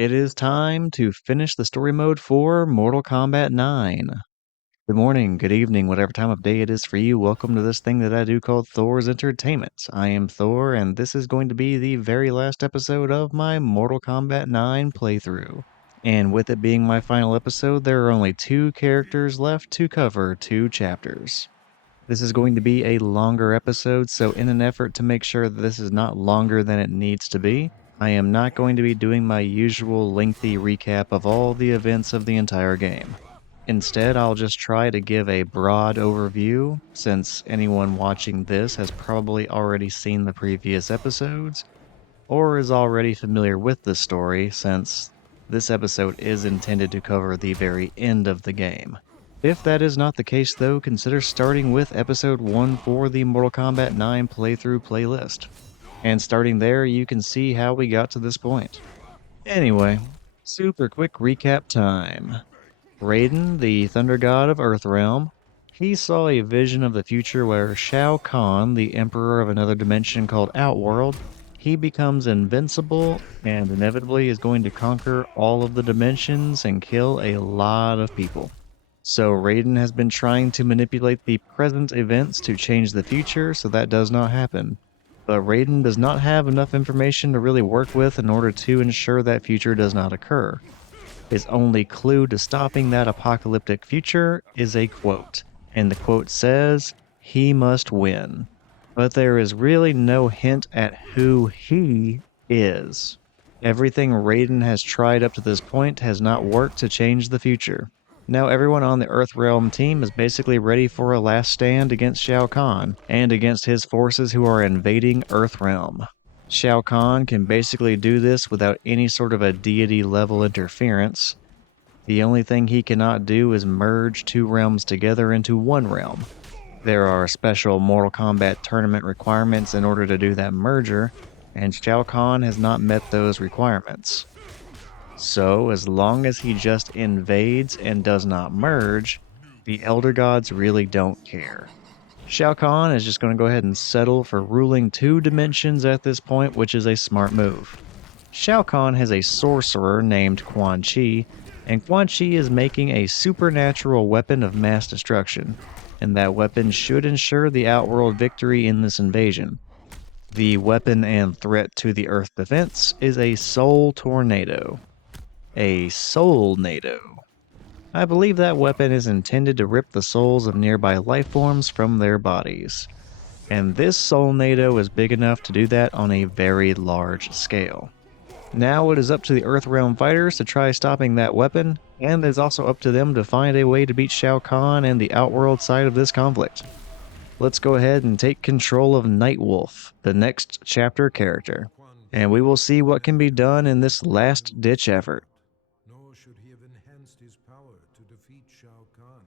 It is time to finish the story mode for Mortal Kombat 9. Good morning, good evening, whatever time of day it is for you. Welcome to this thing that I do called Thor's Entertainment. I am Thor, and this is going to be the very last episode of my Mortal Kombat 9 playthrough. And with it being my final episode, there are only 2 characters left to cover 2 chapters. This is going to be a longer episode, so in an effort to make sure that this is not longer than it needs to be, I am not going to be doing my usual lengthy recap of all the events of the entire game. Instead, I'll just try to give a broad overview, since anyone watching this has probably already seen the previous episodes, or is already familiar with the story, since this episode is intended to cover the very end of the game. If that is not the case though, consider starting with episode 1 for the Mortal Kombat 9 playthrough playlist. And starting there, you can see how we got to this point. Anyway, super quick recap time. Raiden, the Thunder God of Earthrealm, he saw a vision of the future where Shao Khan, the Emperor of another dimension called Outworld, he becomes invincible and inevitably is going to conquer all of the dimensions and kill a lot of people. So Raiden has been trying to manipulate the present events to change the future so that does not happen. But Raiden does not have enough information to really work with in order to ensure that future does not occur. His only clue to stopping that apocalyptic future is a quote, and the quote says, "He must win." But there is really no hint at who he is. Everything Raiden has tried up to this point has not worked to change the future. Now everyone on the Earthrealm team is basically ready for a last stand against Shao Khan, and against his forces who are invading Earthrealm. Shao Khan can basically do this without any sort of a deity level interference. The only thing he cannot do is merge 2 realms together into 1 realm. There are special Mortal Kombat tournament requirements in order to do that merger, and Shao Khan has not met those requirements. So, as long as he just invades and does not merge, the Elder Gods really don't care. Shao Kahn is just going to go ahead and settle for ruling 2 dimensions at this point, which is a smart move. Shao Kahn has a sorcerer named Quan Chi, and Quan Chi is making a supernatural weapon of mass destruction, and that weapon should ensure the Outworld victory in this invasion. The weapon and threat to the Earth defense is a Soul Tornado. A Soulnado. I believe that weapon is intended to rip the souls of nearby lifeforms from their bodies. And this Soulnado is big enough to do that on a very large scale. Now it is up to the Earthrealm fighters to try stopping that weapon, and it's also up to them to find a way to beat Shao Kahn and the Outworld side of this conflict. Let's go ahead and take control of Nightwolf, the next chapter character, and we will see what can be done in this last-ditch effort. Nor should he have enhanced his power to defeat Shao Kahn.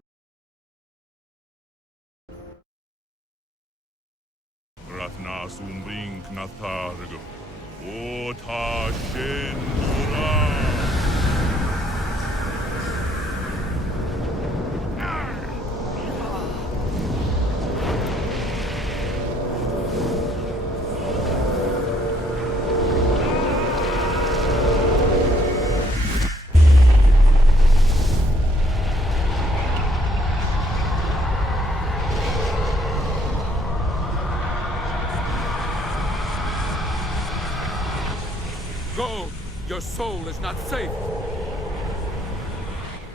Ratna sumbring knatharg, ota shendura. Go! Your soul is not safe!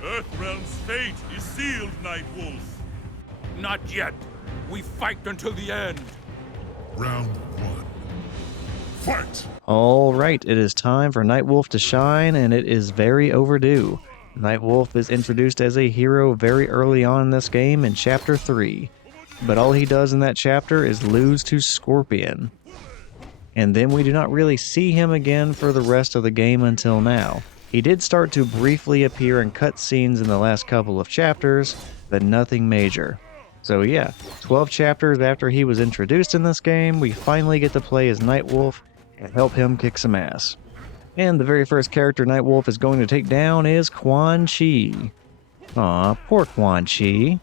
Earthrealm's fate is sealed, Nightwolf. Not yet! We fight until the end! Round 1. Fight! Alright, it is time for Nightwolf to shine, and it is very overdue. Nightwolf is introduced as a hero very early on in this game in Chapter 3, but all he does in that chapter is lose to Scorpion. And then we do not really see him again for the rest of the game until now. He did start to briefly appear in cutscenes in the last couple of chapters, but nothing major. So yeah, 12 chapters after he was introduced in this game, we finally get to play as Nightwolf and help him kick some ass. And the very first character Nightwolf is going to take down is Quan Chi. Aw, poor Quan Chi.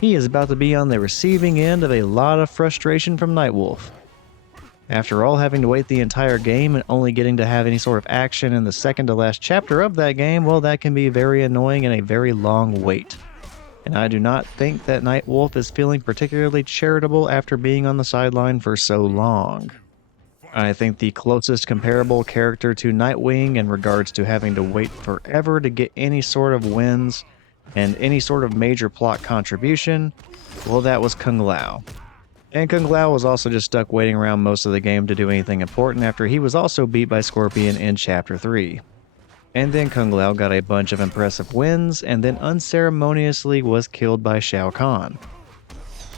He is about to be on the receiving end of a lot of frustration from Nightwolf. After all having to wait the entire game and only getting to have any sort of action in the second to last chapter of that game, well, that can be very annoying and a very long wait. And I do not think that Nightwolf is feeling particularly charitable after being on the sideline for so long. I think the closest comparable character to Nightwing in regards to having to wait forever to get any sort of wins and any sort of major plot contribution, well, that was Kung Lao. And Kung Lao was also just stuck waiting around most of the game to do anything important after he was also beat by Scorpion in Chapter 3. And then Kung Lao got a bunch of impressive wins and then unceremoniously was killed by Shao Khan.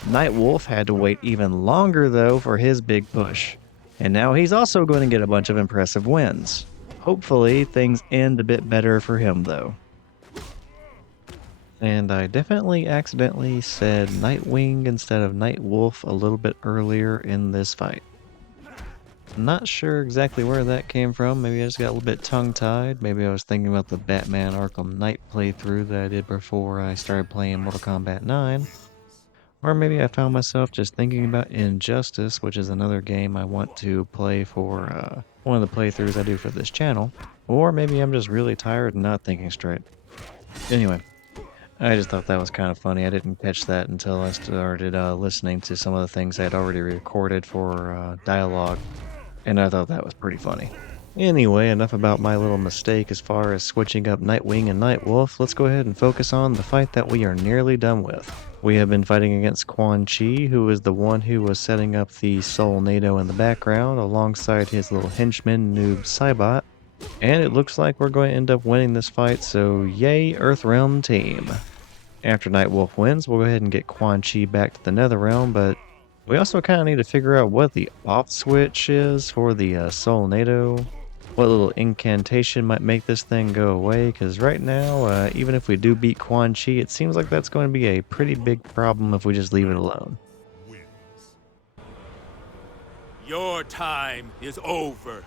Nightwolf had to wait even longer though for his big push. And now he's also going to get a bunch of impressive wins. Hopefully things end a bit better for him though. And I definitely accidentally said Nightwing instead of Nightwolf a little bit earlier in this fight. I'm not sure exactly where that came from. Maybe I just got a little bit tongue-tied. Maybe I was thinking about the Batman Arkham Knight playthrough that I did before I started playing Mortal Kombat 9. Or maybe I found myself just thinking about Injustice, which is another game I want to play for one of the playthroughs I do for this channel. Or maybe I'm just really tired and not thinking straight. Anyway. I just thought that was kind of funny. I didn't catch that until I started listening to some of the things I had already recorded for dialogue, and I thought that was pretty funny. Anyway, enough about my little mistake as far as switching up Nightwing and Nightwolf. Let's go ahead and focus on the fight that we are nearly done with. We have been fighting against Quan Chi, who is the one who was setting up the Soulnado in the background, alongside his little henchman, Noob Saibot. And it looks like we're going to end up winning this fight, so yay, Earthrealm team. After Nightwolf wins, we'll go ahead and get Quan Chi back to the Netherrealm, but we also kind of need to figure out what the off switch is for the Soulnado. What little incantation might make this thing go away, because right now, even if we do beat Quan Chi, it seems like that's going to be a pretty big problem if we just leave it alone. Your time is over.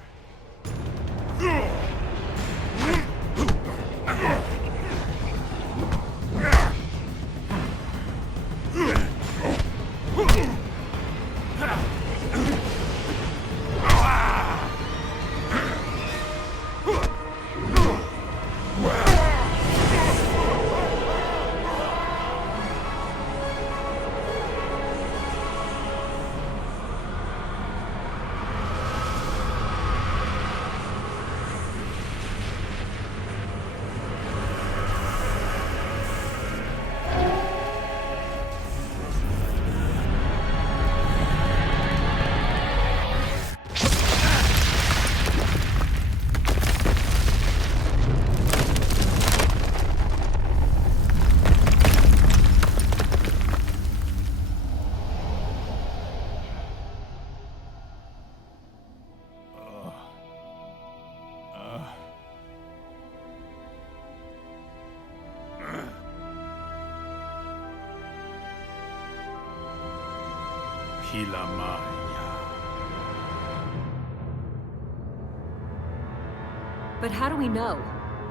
But how do we know?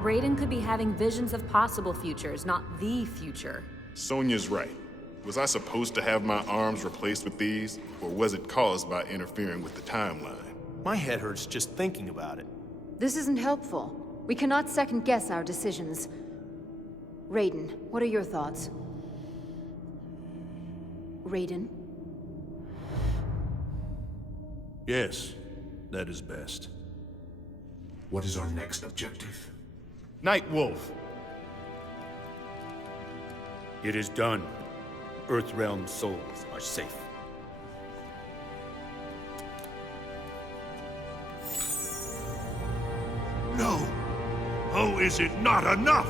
Raiden could be having visions of possible futures, not the future. Sonya's right. Was I supposed to have my arms replaced with these, or was it caused by interfering with the timeline? My head hurts just thinking about it. This isn't helpful. We cannot second-guess our decisions. Raiden, what are your thoughts? Raiden? Yes, that is best. What is our next objective? Nightwolf! It is done. Earthrealm souls are safe. No! How is it not enough?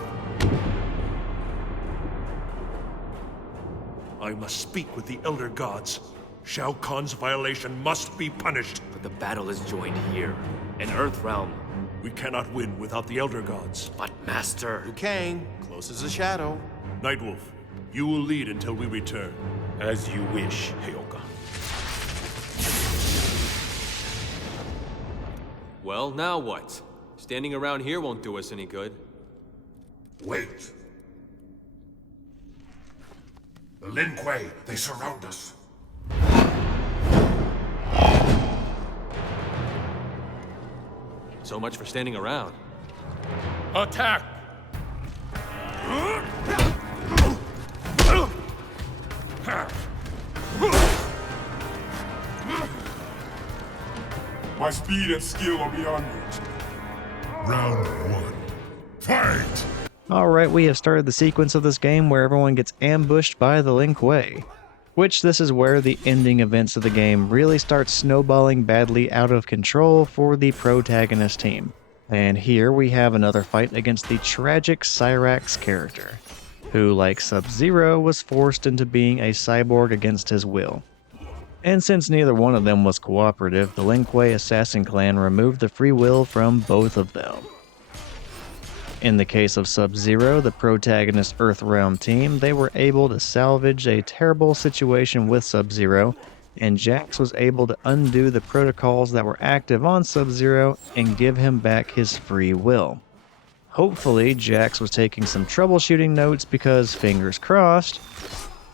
I must speak with the Elder Gods. Shao Kahn's violation must be punished. But the battle is joined here, in Earthrealm. We cannot win without the Elder Gods. But Master... Liu Kang, close as a shadow. Nightwolf, you will lead until we return. As you wish, shaokhan. Well, now what? Standing around here won't do us any good. Wait. The Lin Kuei, they surround us. So much for standing around. Attack! My speed and skill are beyond yours. Round 1. Fight! Alright, we have started the sequence of this game where everyone gets ambushed by the Lin Kuei. Which this is where the ending events of the game really start snowballing badly out of control for the protagonist team. And here we have another fight against the tragic Cyrax character, who, like Sub-Zero, was forced into being a cyborg against his will. And since neither one of them was cooperative, the Lin Kuei assassin clan removed the free will from both of them. In the case of Sub-Zero, the protagonist Earthrealm team, they were able to salvage a terrible situation with Sub-Zero, and Jax was able to undo the protocols that were active on Sub-Zero and give him back his free will. Hopefully, Jax was taking some troubleshooting notes because, fingers crossed,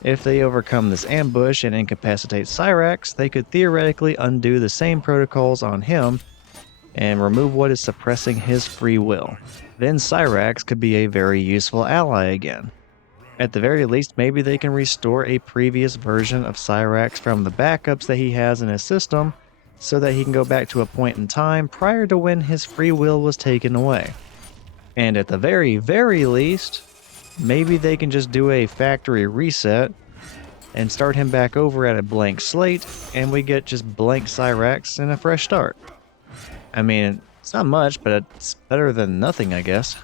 if they overcome this ambush and incapacitate Cyrax, they could theoretically undo the same protocols on him and remove what is suppressing his free will. Then Cyrax could be a very useful ally again. At the very least, maybe they can restore a previous version of Cyrax from the backups that he has in his system, so that he can go back to a point in time prior to when his free will was taken away. And at the very, very least, maybe they can just do a factory reset and start him back over at a blank slate, and we get just blank Cyrax and a fresh start. I mean, it's not much, but it's better than nothing, I guess.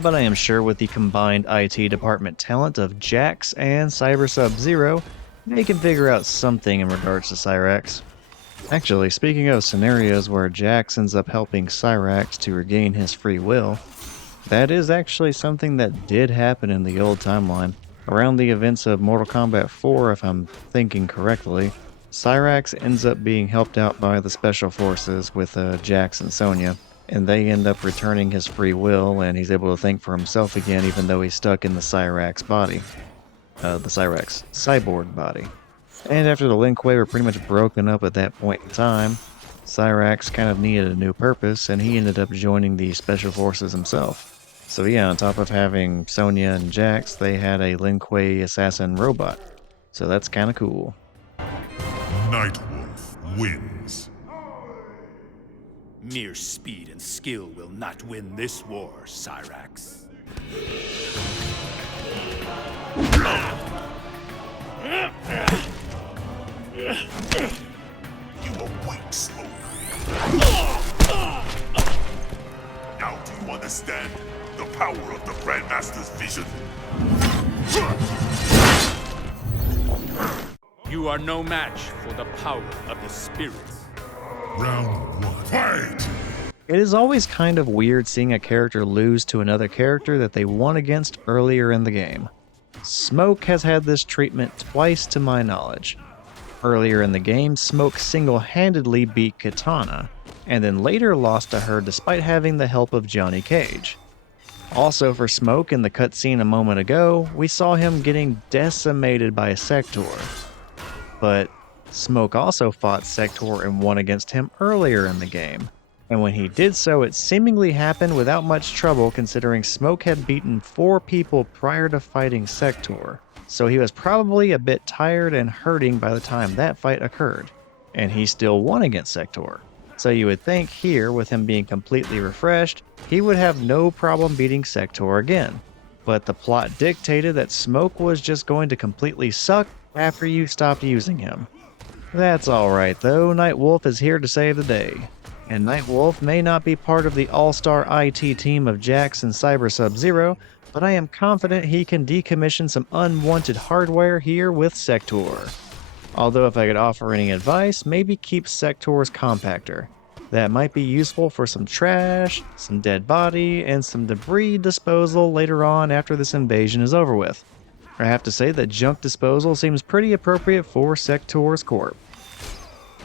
But I am sure with the combined IT department talent of Jax and Cyber Sub-Zero, they can figure out something in regards to Cyrax. Actually, speaking of scenarios where Jax ends up helping Cyrax to regain his free will, that is actually something that did happen in the old timeline. Around the events of Mortal Kombat 4, if I'm thinking correctly, Cyrax ends up being helped out by the Special Forces with Jax and Sonya, and they end up returning his free will, and he's able to think for himself again even though he's stuck in the Cyrax body. The Cyrax cyborg body. And after the Lin Kuei were pretty much broken up at that point in time, Cyrax kind of needed a new purpose, and he ended up joining the Special Forces himself. So yeah, on top of having Sonya and Jax, they had a Lin Kuei assassin robot. So that's kind of cool. Nightwolf wins. Mere speed and skill will not win this war, Cyrax. You awake slowly. Now do you understand the power of the Grandmaster's vision? You are no match for the power of the spirits. Round 1. Fight! It is always kind of weird seeing a character lose to another character that they won against earlier in the game. Smoke has had this treatment twice to my knowledge. Earlier in the game, Smoke single-handedly beat Kitana, and then later lost to her despite having the help of Johnny Cage. Also for Smoke, in the cutscene a moment ago, we saw him getting decimated by Sector. But Smoke also fought Sector and won against him earlier in the game. And when he did so, it seemingly happened without much trouble considering Smoke had beaten 4 people prior to fighting Sector. So he was probably a bit tired and hurting by the time that fight occurred. And he still won against Sector. So you would think here, with him being completely refreshed, he would have no problem beating Sector again. But the plot dictated that Smoke was just going to completely suck after you stopped using him. That's alright though, Nightwolf is here to save the day. And Nightwolf may not be part of the all-star IT team of Jax and Cyber Sub-Zero, but I am confident he can decommission some unwanted hardware here with Sector. Although if I could offer any advice, maybe keep Sector's compactor. That might be useful for some trash, some dead body, and some debris disposal later on after this invasion is over with. I have to say that junk disposal seems pretty appropriate for Sector's corp.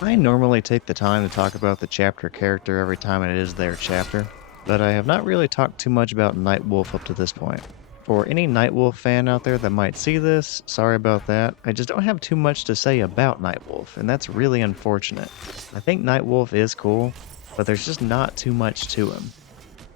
I normally take the time to talk about the chapter character every time it is their chapter, but I have not really talked too much about Nightwolf up to this point. For any Nightwolf fan out there that might see this, sorry about that. I just don't have too much to say about Nightwolf, and that's really unfortunate. I think Nightwolf is cool. but there's just not too much to him.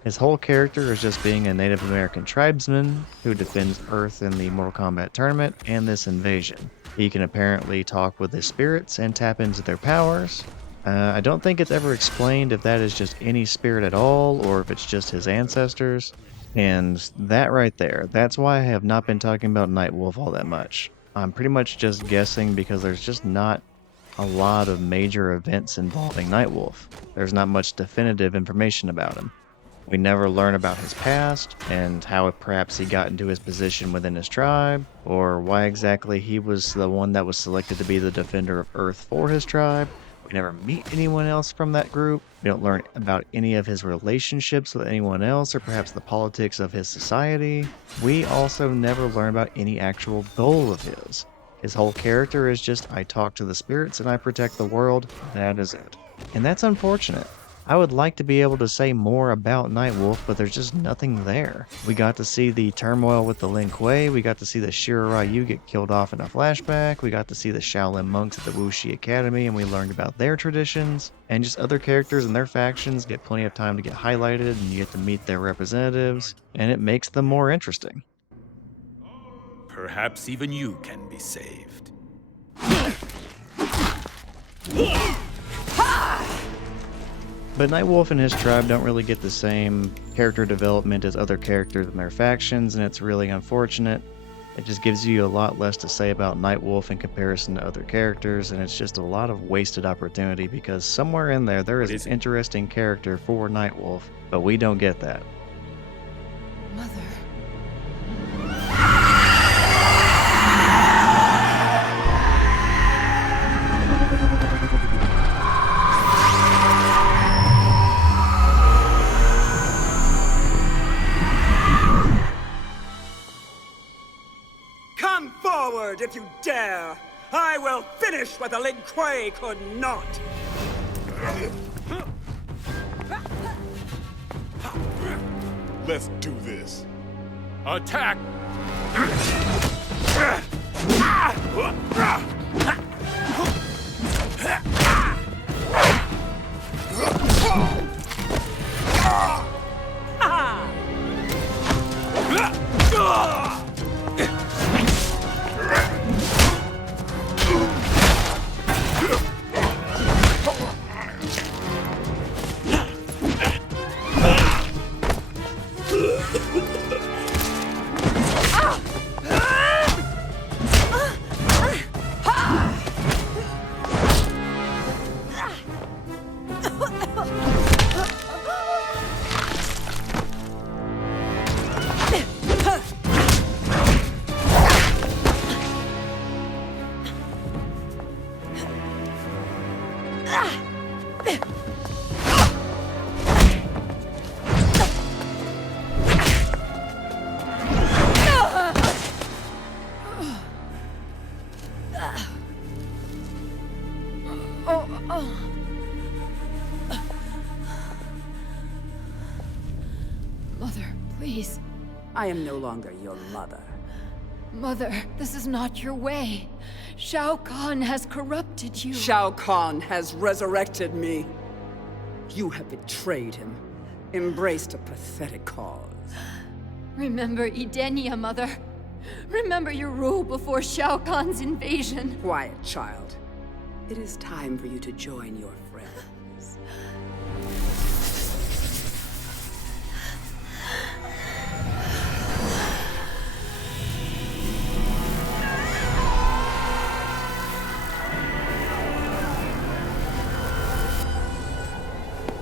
His whole character is just being a Native American tribesman who defends Earth in the Mortal Kombat tournament and this invasion. He can apparently talk with his spirits and tap into their powers. I don't think it's ever explained if that is just any spirit at all or if it's just his ancestors. And that right there, that's why I have not been talking about Nightwolf all that much. I'm pretty much just guessing because there's just not a lot of major events involving Nightwolf. There's not much definitive information about him. We never learn about his past, and how perhaps he got into his position within his tribe, or why exactly he was the one that was selected to be the defender of Earth for his tribe. We never meet anyone else from that group. We don't learn about any of his relationships with anyone else, or perhaps the politics of his society. We also never learn about any actual goal of his. His whole character is just, I talk to the spirits and I protect the world. That is it. And that's unfortunate. I would like to be able to say more about Nightwolf, but there's just nothing there. We got to see the turmoil with the Lin Kuei, we got to see the Shiro Ryu get killed off in a flashback, we got to see the Shaolin monks at the Wuxi Academy and we learned about their traditions, and just other characters and their factions get plenty of time to get highlighted and you get to meet their representatives, and it makes them more interesting. Perhaps even you can be saved. But Nightwolf and his tribe don't really get the same character development as other characters in their factions, and it's really unfortunate. It just gives you a lot less to say about Nightwolf in comparison to other characters, and it's just a lot of wasted opportunity because somewhere in there is an interesting character for Nightwolf, but we don't get that. Mother. Come forward if you dare! I will finish what the Lin Kuei could not! Let's do this. Attack! Mother, please. I am no longer your mother. Mother, this is not your way. Shao Khan has corrupted you. Shao Khan has resurrected me. You have betrayed him, embraced a pathetic cause. Remember Edenia, Mother. Remember your rule before Shao Kahn's invasion. Quiet, child. It is time for you to join your friends.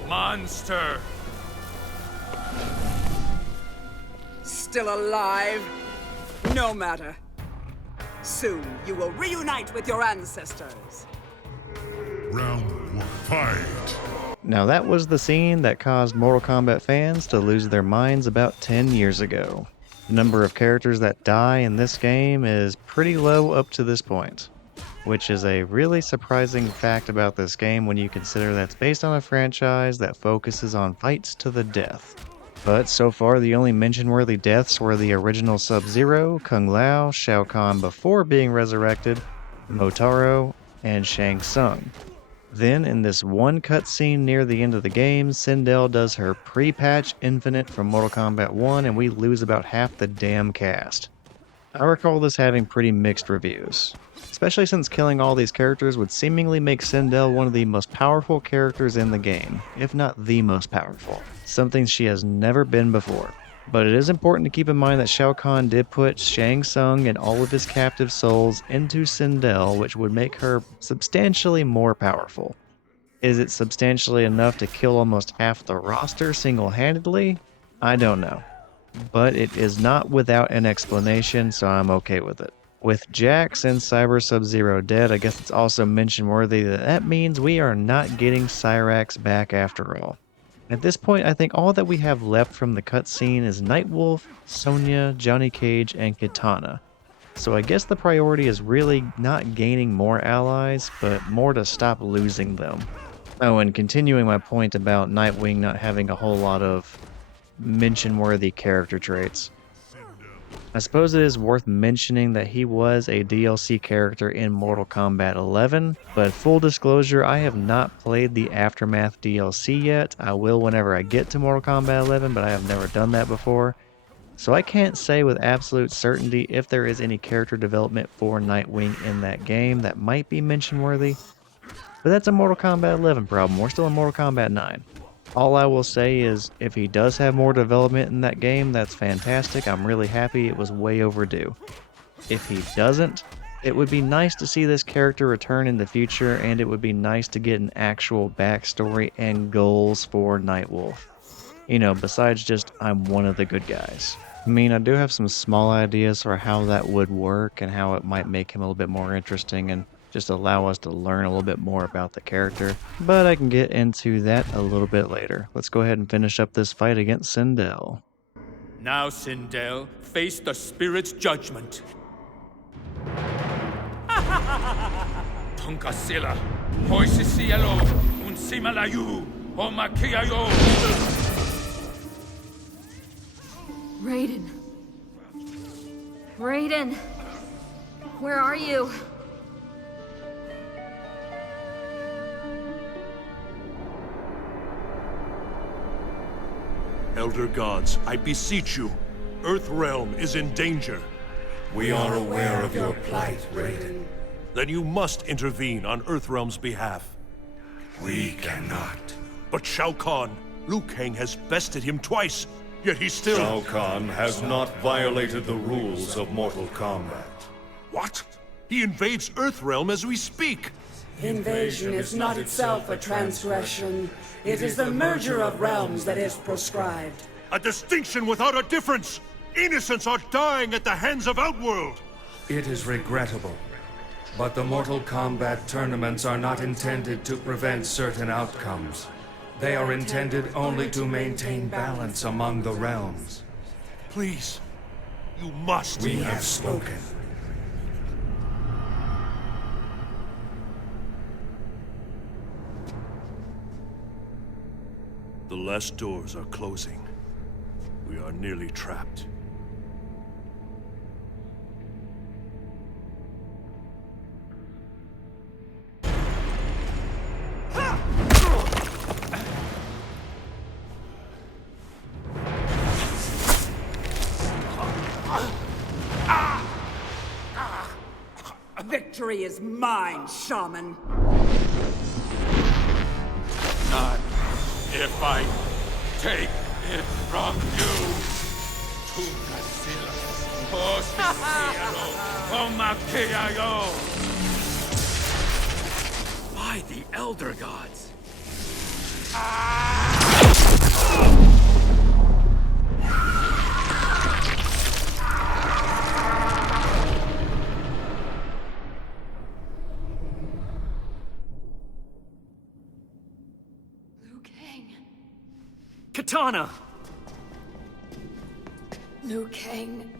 Monster! Still alive? No matter. Soon you will reunite with your ancestors. Round 1, fight! Now that was the scene that caused Mortal Kombat fans to lose their minds about 10 years ago. The number of characters that die in this game is pretty low up to this point, which is a really surprising fact about this game when you consider that it's based on a franchise that focuses on fights to the death. But so far the only mention-worthy deaths were the original Sub-Zero, Kung Lao, Shao Kahn before being resurrected, Motaro, and Shang Tsung. Then, in this one cutscene near the end of the game, Sindel does her pre-patch Infinite from Mortal Kombat 1, and we lose about half the damn cast. I recall this having pretty mixed reviews, especially since killing all these characters would seemingly make Sindel one of the most powerful characters in the game, if not the most powerful, something she has never been before. But it is important to keep in mind that Shao Khan did put Shang Tsung and all of his captive souls into Sindel, which would make her substantially more powerful. Is it substantially enough to kill almost half the roster single-handedly? I don't know. But it is not without an explanation, so I'm okay with it. With Jax and Cyber Sub-Zero dead, I guess it's also mention-worthy that means we are not getting Cyrax back after all. At this point, I think all that we have left from the cutscene is Nightwolf, Sonya, Johnny Cage, and Kitana. So I guess the priority is really not gaining more allies, but more to stop losing them. Oh, and continuing my point about Nightwing not having a whole lot of mention-worthy character traits. I suppose it is worth mentioning that he was a DLC character in Mortal Kombat 11, but full disclosure, I have not played the Aftermath DLC yet. I will whenever I get to Mortal Kombat 11, but I have never done that before. So I can't say with absolute certainty if there is any character development for Nightwing in that game that might be mention-worthy, but that's a Mortal Kombat 11 problem. We're still in Mortal Kombat 9. All I will say is, if he does have more development in that game, that's fantastic. I'm really happy. It was way overdue. If he doesn't, it would be nice to see this character return in the future, and it would be nice to get an actual backstory and goals for Nightwolf. You know, besides just, I'm one of the good guys. I mean, I do have some small ideas for how that would work and how it might make him a little bit more interesting and just allow us to learn a little bit more about the character, but I can get into that a little bit later. Let's go ahead and finish up this fight against Sindel. Now, Sindel, face the spirit's judgment. Tunkasila, Hoisisielo, Unsimalayu, Omakiayo. Raiden. Raiden. Where are you? Elder gods, I beseech you, Earthrealm is in danger. We are aware of your plight, Raiden. Then you must intervene on Earthrealm's behalf. We cannot. But Shao Khan, Liu Kang has bested him twice, yet he still... Shao Khan has not violated the rules of Mortal Kombat. What? He invades Earthrealm as we speak. Invasion is not itself a transgression. It is the merger of realms that is prescribed. A distinction without a difference! Innocents are dying at the hands of Outworld! It is regrettable, but the Mortal Kombat tournaments are not intended to prevent certain outcomes. They are intended only to maintain balance among the realms. Please, you must. We have spoken. The last doors are closing. We are nearly trapped. Victory is mine, Shaman. Not if I take it from you. Tunkasila, Hoisisielo, Omakiayo. By the Elder Gods. Kitana! Liu Kang.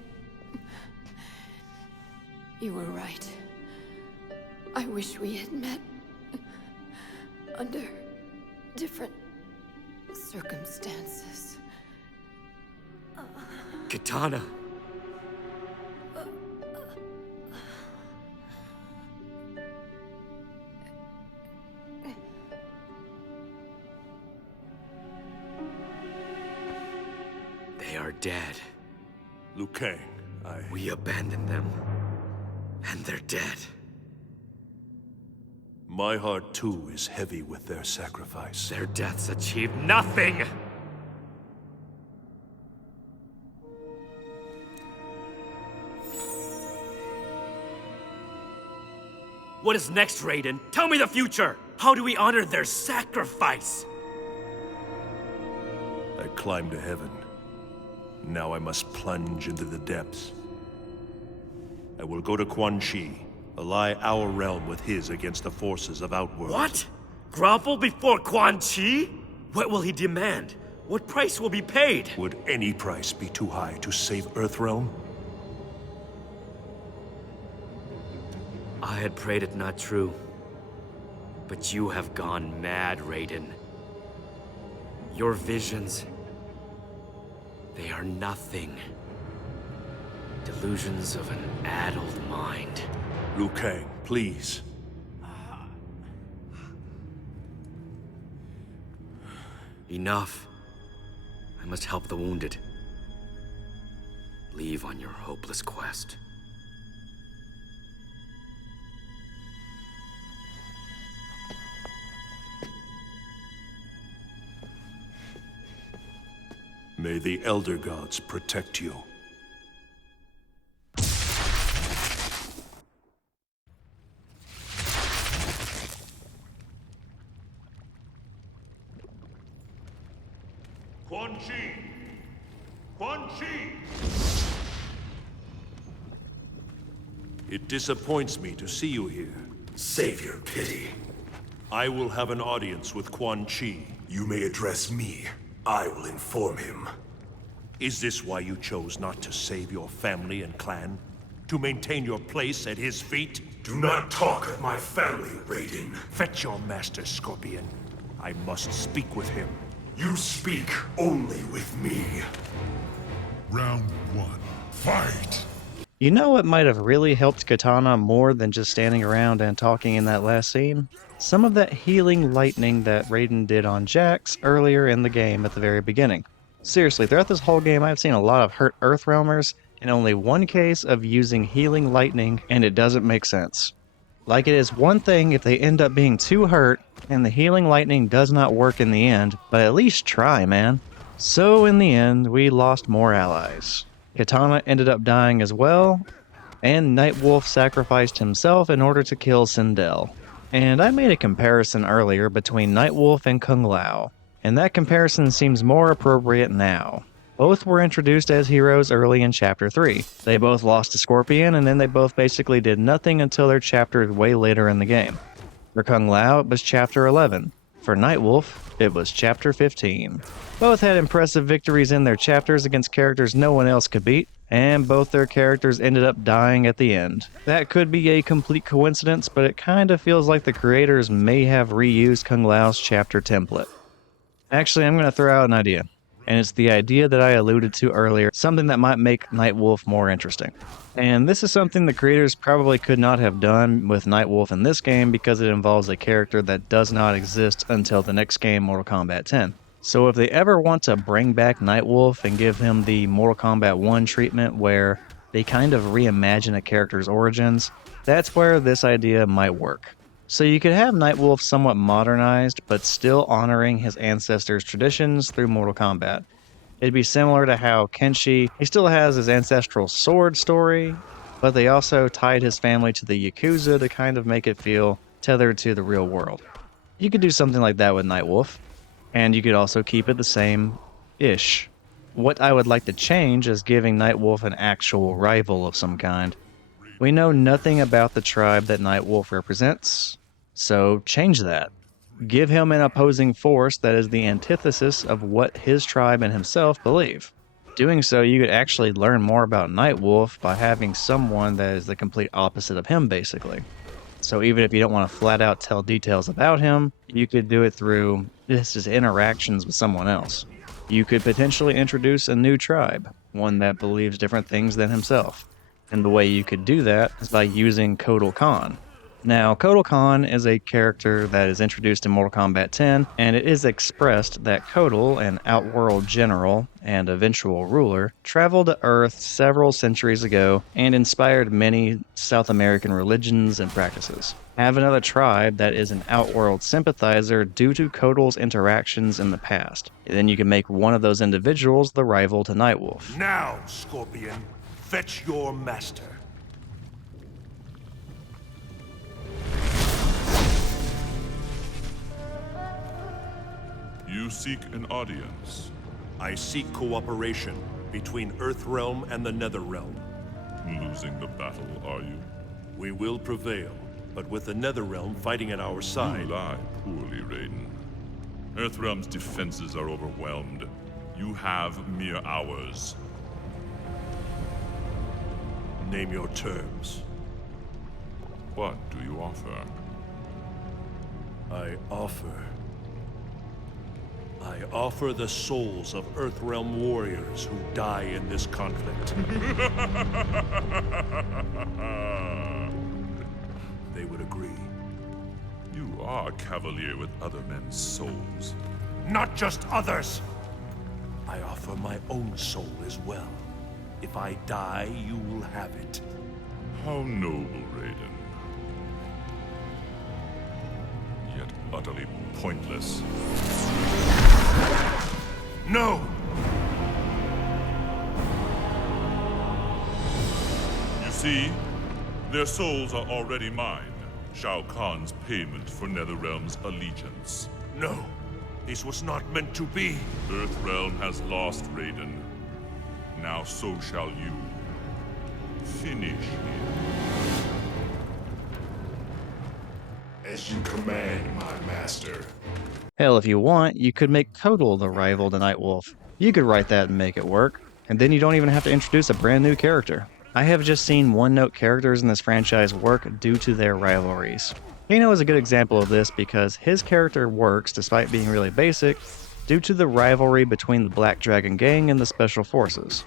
You were right. I wish we had met under different circumstances. Kitana! are dead. Liu Kang, We abandoned them, and they're dead. My heart too is heavy with their sacrifice. Their deaths achieved nothing! What is next, Raiden? Tell me the future! How do we honor their sacrifice? I climbed to heaven. Now I must plunge into the depths. I will go to Quan Chi, ally our realm with his against the forces of Outworld. What? Grovel before Quan Chi? What will he demand? What price will be paid? Would any price be too high to save Earthrealm? I had prayed it not true. But you have gone mad, Raiden. Your visions, they are nothing. Delusions of an addled mind. Liu Kang, please. Enough. I must help the wounded. Leave on your hopeless quest. May the Elder Gods protect you. Quan Chi! Quan Chi! It disappoints me to see you here. Save your pity. I will have an audience with Quan Chi. You may address me. I will inform him. Is this why you chose not to save your family and clan? To maintain your place at his feet? Do not talk of my family, Raiden. Fetch your master, Scorpion. I must speak with him. You speak only with me. Round 1. Fight! You know what might have really helped Katana more than just standing around and talking in that last scene? Some of that healing lightning that Raiden did on Jax earlier in the game at the very beginning. Seriously, throughout this whole game I've seen a lot of hurt Earthrealmers and only one case of using healing lightning, and it doesn't make sense. Like, it is one thing if they end up being too hurt and the healing lightning does not work in the end, but at least try, man. So in the end, we lost more allies. Katana ended up dying as well, and Nightwolf sacrificed himself in order to kill Sindel. And I made a comparison earlier between Nightwolf and Kung Lao, and that comparison seems more appropriate now. Both were introduced as heroes early in Chapter 3. They both lost to Scorpion, and then they both basically did nothing until their chapters way later in the game. For Kung Lao, it was Chapter 11. For Nightwolf, it was Chapter 15. Both had impressive victories in their chapters against characters no one else could beat, and both their characters ended up dying at the end. That could be a complete coincidence, but it kinda feels like the creators may have reused Kung Lao's chapter template. Actually, I'm gonna throw out an idea, and it's the idea that I alluded to earlier, something that might make Nightwolf more interesting. And this is something the creators probably could not have done with Nightwolf in this game because it involves a character that does not exist until the next game, Mortal Kombat 10. So if they ever want to bring back Nightwolf and give him the Mortal Kombat 1 treatment where they kind of reimagine a character's origins, that's where this idea might work. So you could have Nightwolf somewhat modernized, but still honoring his ancestors' traditions through Mortal Kombat. It'd be similar to how Kenshi, he still has his ancestral sword story, but they also tied his family to the Yakuza to kind of make it feel tethered to the real world. You could do something like that with Nightwolf, and you could also keep it the same-ish. What I would like to change is giving Nightwolf an actual rival of some kind. We know nothing about the tribe that Nightwolf represents, so change that. Give him an opposing force that is the antithesis of what his tribe and himself believe. Doing so, you could actually learn more about Nightwolf by having someone that is the complete opposite of him, basically. So even if you don't want to flat out tell details about him, you could do it through just his interactions with someone else. You could potentially introduce a new tribe, one that believes different things than himself. And the way you could do that is by using Kotal Khan. Now, Kotal Khan is a character that is introduced in Mortal Kombat 10, and it is expressed that Kotal, an Outworld general and eventual ruler, traveled to Earth several centuries ago and inspired many South American religions and practices. Have another tribe that is an Outworld sympathizer due to Kotal's interactions in the past. Then you can make one of those individuals the rival to Nightwolf. Now, Scorpion, fetch your master. You seek an audience. I seek cooperation between Earthrealm and the Netherrealm. Losing the battle, are you? We will prevail, but with the Netherrealm fighting at our side. You lie poorly, Raiden. Earthrealm's defenses are overwhelmed. You have mere hours. Name your terms. What do you offer? I offer the souls of Earthrealm warriors who die in this conflict. They would agree. You are a cavalier with other men's souls. Not just others! I offer my own soul as well. If I die, you will have it. How noble, Raiden. Yet utterly pointless. No! You see, their souls are already mine. Shao Kahn's payment for Netherrealm's allegiance. No, this was not meant to be. Earthrealm has lost Raiden. Now so shall you. Finish him. As you command, my master. Hell, if you want, you could make Kotal the rival to Nightwolf. You could write that and make it work, and then you don't even have to introduce a brand new character. I have just seen one-note characters in this franchise work due to their rivalries. Kano is a good example of this because his character works, despite being really basic, due to the rivalry between the Black Dragon Gang and the Special Forces.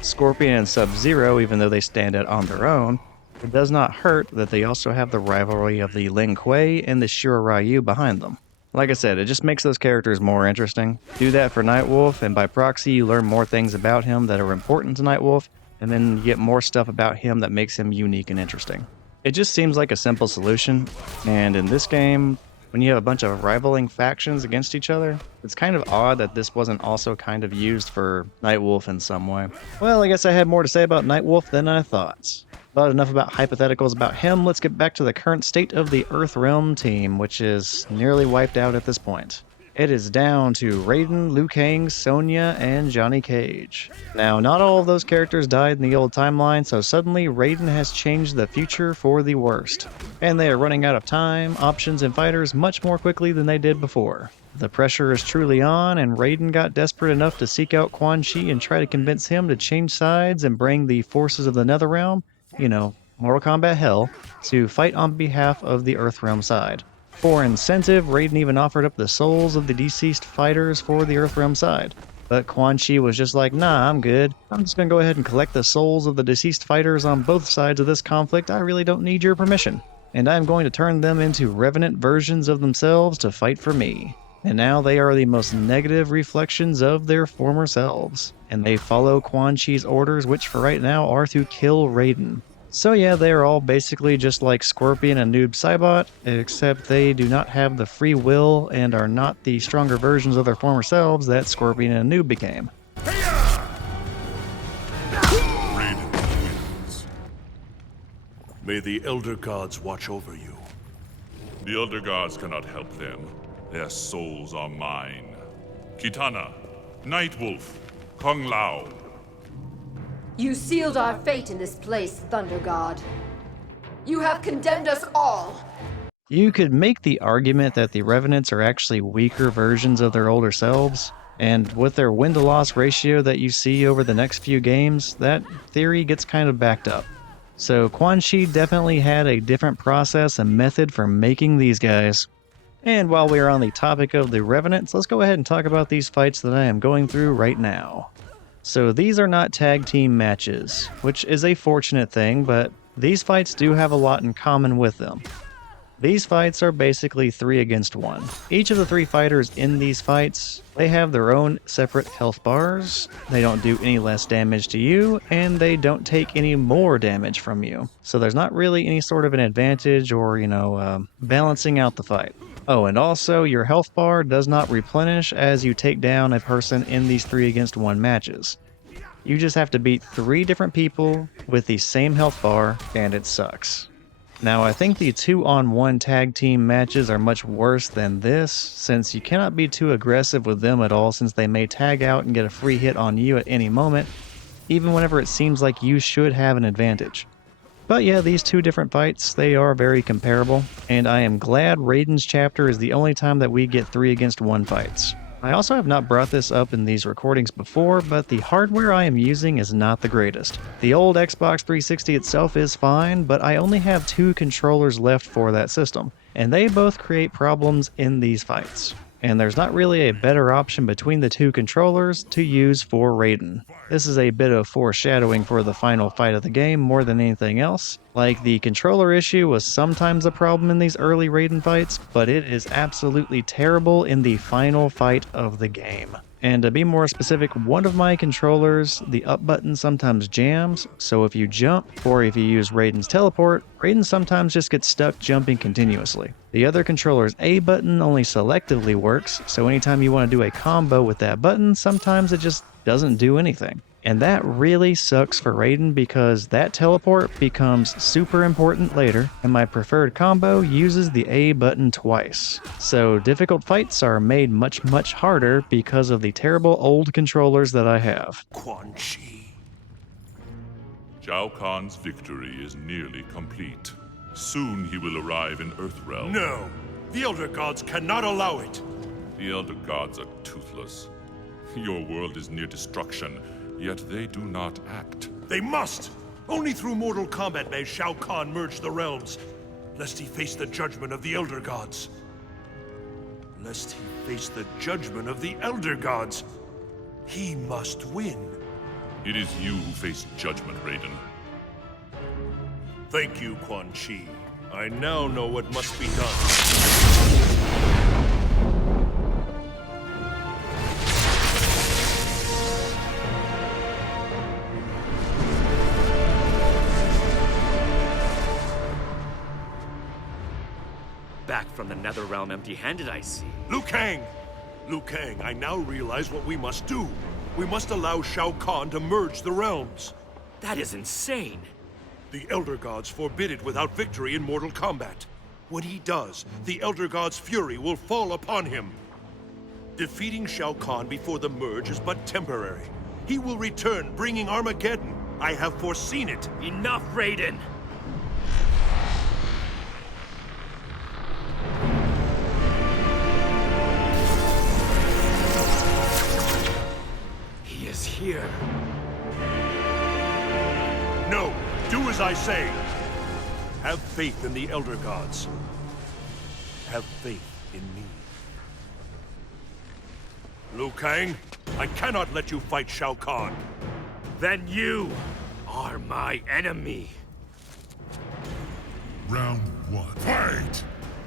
Scorpion and Sub-Zero, even though they stand out on their own, it does not hurt that they also have the rivalry of the Lin Kuei and the Shira Ryu behind them. Like I said, it just makes those characters more interesting. Do that for Nightwolf, and by proxy you learn more things about him that are important to Nightwolf, and then you get more stuff about him that makes him unique and interesting. It just seems like a simple solution, and in this game, when you have a bunch of rivaling factions against each other, it's kind of odd that this wasn't also kind of used for Nightwolf in some way. Well, I guess I had more to say about Nightwolf than I thought. But enough about hypotheticals about him, let's get back to the current state of the Earthrealm team, which is nearly wiped out at this point. It is down to Raiden, Liu Kang, Sonya, and Johnny Cage. Now, not all of those characters died in the old timeline, so suddenly Raiden has changed the future for the worst. And they are running out of time, options, and fighters much more quickly than they did before. The pressure is truly on, and Raiden got desperate enough to seek out Quan Chi and try to convince him to change sides and bring the forces of the Netherrealm, you know, Mortal Kombat Hell, to fight on behalf of the Earthrealm side. For incentive, Raiden even offered up the souls of the deceased fighters for the Earthrealm side. But Quan Chi was just like, nah, I'm good. I'm just gonna go ahead and collect the souls of the deceased fighters on both sides of this conflict. I really don't need your permission. And I'm going to turn them into revenant versions of themselves to fight for me. And now they are the most negative reflections of their former selves. And they follow Quan Chi's orders, which for right now are to kill Raiden. So yeah, they are all basically just like Scorpion and Noob Saibot, except they do not have the free will and are not the stronger versions of their former selves that Scorpion and Noob became. Raiden wins. May the Elder Gods watch over you. The Elder Gods cannot help them. Their souls are mine. Kitana, Nightwolf, Kung Lao. You sealed our fate in this place, Thunder God. You have condemned us all. You could make the argument that the Revenants are actually weaker versions of their older selves, and with their win-to-loss ratio that you see over the next few games, that theory gets kind of backed up. So Quan Chi definitely had a different process and method for making these guys. And while we are on the topic of the Revenants, let's go ahead and talk about these fights that I am going through right now. So these are not tag team matches, which is a fortunate thing, but these fights do have a lot in common with them. These fights are basically 3 against 1. Each of the 3 fighters in these fights, they have their own separate health bars, they don't do any less damage to you, and they don't take any more damage from you. So there's not really any sort of an advantage or, balancing out the fight. Oh, and also, your health bar does not replenish as you take down a person in these 3 against 1 matches. You just have to beat 3 different people with the same health bar, and it sucks. Now, I think the 2-on-1 tag team matches are much worse than this, since you cannot be too aggressive with them at all since they may tag out and get a free hit on you at any moment, even whenever it seems like you should have an advantage. But yeah, these 2 different fights, they are very comparable, and I am glad Raiden's chapter is the only time that we get 3 against 1 fights. I also have not brought this up in these recordings before, but the hardware I am using is not the greatest. The old Xbox 360 itself is fine, but I only have 2 controllers left for that system, and they both create problems in these fights. And there's not really a better option between the 2 controllers to use for Raiden. This is a bit of foreshadowing for the final fight of the game more than anything else. Like, the controller issue was sometimes a problem in these early Raiden fights, but it is absolutely terrible in the final fight of the game. And to be more specific, one of my controllers, the up button sometimes jams, so if you jump, or if you use Raiden's teleport, Raiden sometimes just gets stuck jumping continuously. The other controller's A button only selectively works, so anytime you want to do a combo with that button, sometimes it just doesn't do anything. And that really sucks for Raiden because that teleport becomes super important later, and my preferred combo uses the A button twice. So difficult fights are made much harder because of the terrible old controllers that I have. Quan Chi. Shao Khan's victory is nearly complete. Soon he will arrive in Earthrealm. No! The Elder Gods cannot allow it! The Elder Gods are toothless. Your world is near destruction, yet they do not act. They must! Only through Mortal Kombat may Shao Khan merge the realms, lest he face the judgment of the Elder Gods. Lest he face the judgment of the Elder Gods. He must win. It is you who face judgment, Raiden. Thank you, Quan Chi. I now know what must be done. Back from the Netherrealm empty-handed, I see. Liu Kang! Liu Kang, I now realize what we must do. We must allow Shao Kahn to merge the realms. That is insane. The Elder Gods forbid it without victory in Mortal Kombat. When he does, the Elder Gods' fury will fall upon him. Defeating Shao Kahn before the merge is but temporary. He will return, bringing Armageddon. I have foreseen it. Enough, Raiden! He is here. No! Do as I say! Have faith in the Elder Gods. Have faith in me. Liu Kang, I cannot let you fight Shao Kahn. Then you are my enemy. Round 1. Fight!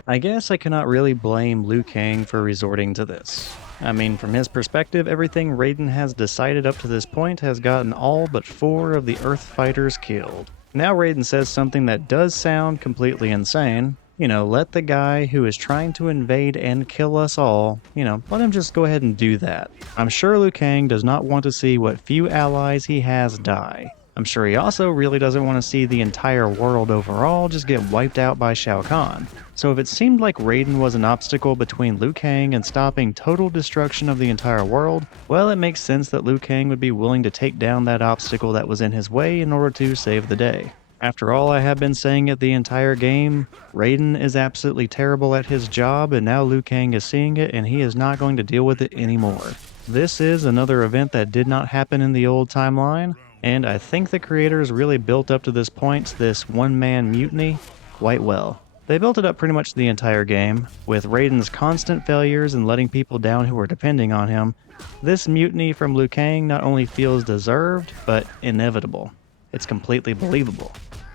I guess I cannot really blame Liu Kang for resorting to this. I mean, from his perspective, everything Raiden has decided up to this point has gotten all but 4 of the Earth fighters killed. Now Raiden says something that does sound completely insane. Let the guy who is trying to invade and kill us all, let him just go ahead and do that. I'm sure Liu Kang does not want to see what few allies he has die. I'm sure he also really doesn't want to see the entire world overall just get wiped out by Shao Kahn. So if it seemed like Raiden was an obstacle between Liu Kang and stopping total destruction of the entire world, well, it makes sense that Liu Kang would be willing to take down that obstacle that was in his way in order to save the day. After all, I have been saying it the entire game, Raiden is absolutely terrible at his job, and now Liu Kang is seeing it and he is not going to deal with it anymore. This is another event that did not happen in the old timeline, and I think the creators really built up to this point, this one-man mutiny, quite well. They built it up pretty much the entire game, with Raiden's constant failures and letting people down who were depending on him. This mutiny from Liu Kang not only feels deserved, but inevitable. It's completely believable.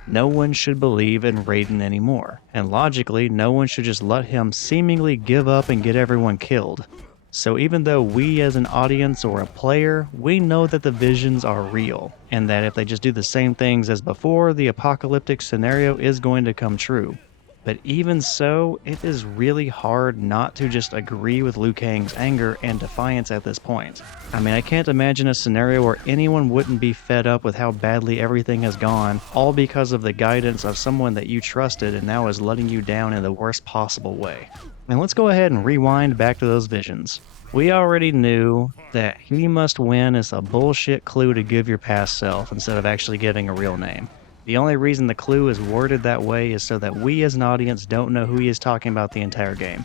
no one should believe in Raiden anymore, and logically, no one should just let him seemingly give up and get everyone killed. So even though we as an audience or a player, we know that the visions are real, and that if they just do the same things as before, the apocalyptic scenario is going to come true. But even so, it is really hard not to just agree with Liu Kang's anger and defiance at this point. I mean, I can't imagine a scenario where anyone wouldn't be fed up with how badly everything has gone, all because of the guidance of someone that you trusted and now is letting you down in the worst possible way. And let's go ahead and rewind back to those visions. We already knew that he must win is a bullshit clue to give your past self instead of actually giving a real name. The only reason the clue is worded that way is so that we as an audience don't know who he is talking about the entire game.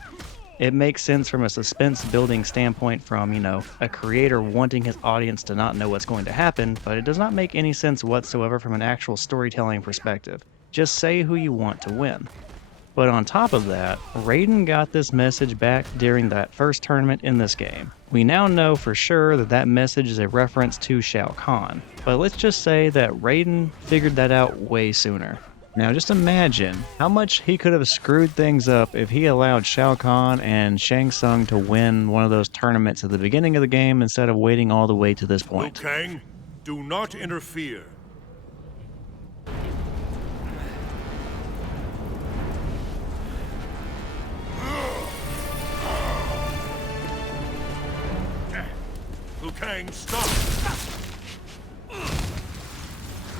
It makes sense from a suspense building standpoint from, a creator wanting his audience to not know what's going to happen, but it does not make any sense whatsoever from an actual storytelling perspective. Just say who you want to win. But on top of that, Raiden got this message back during that first tournament in this game. We now know for sure that that message is a reference to Shao Khan, but let's just say that Raiden figured that out way sooner. Now just imagine how much he could have screwed things up if he allowed Shao Khan and Shang Tsung to win one of those tournaments at the beginning of the game instead of waiting all the way to this point. Liu Kang, do not interfere. Liu Kang, stop!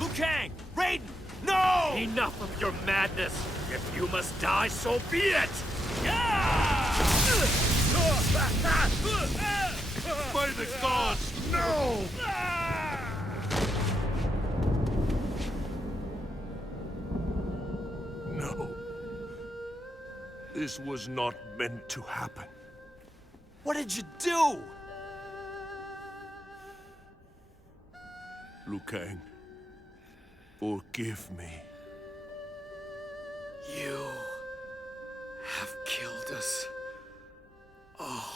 Liu Kang! Raiden! No! Enough of your madness! If you must die, so be it! By the gods, no! No. This was not meant to happen. What did you do? Liu Kang, forgive me. You have killed us all.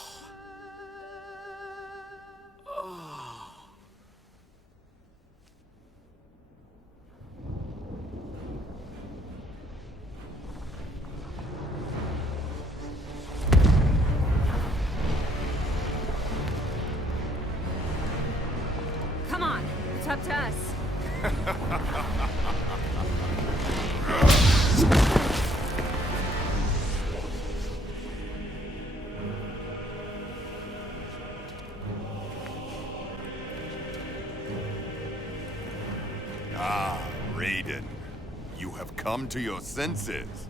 Come on, it's up to us. Ah, Raiden. You have come to your senses.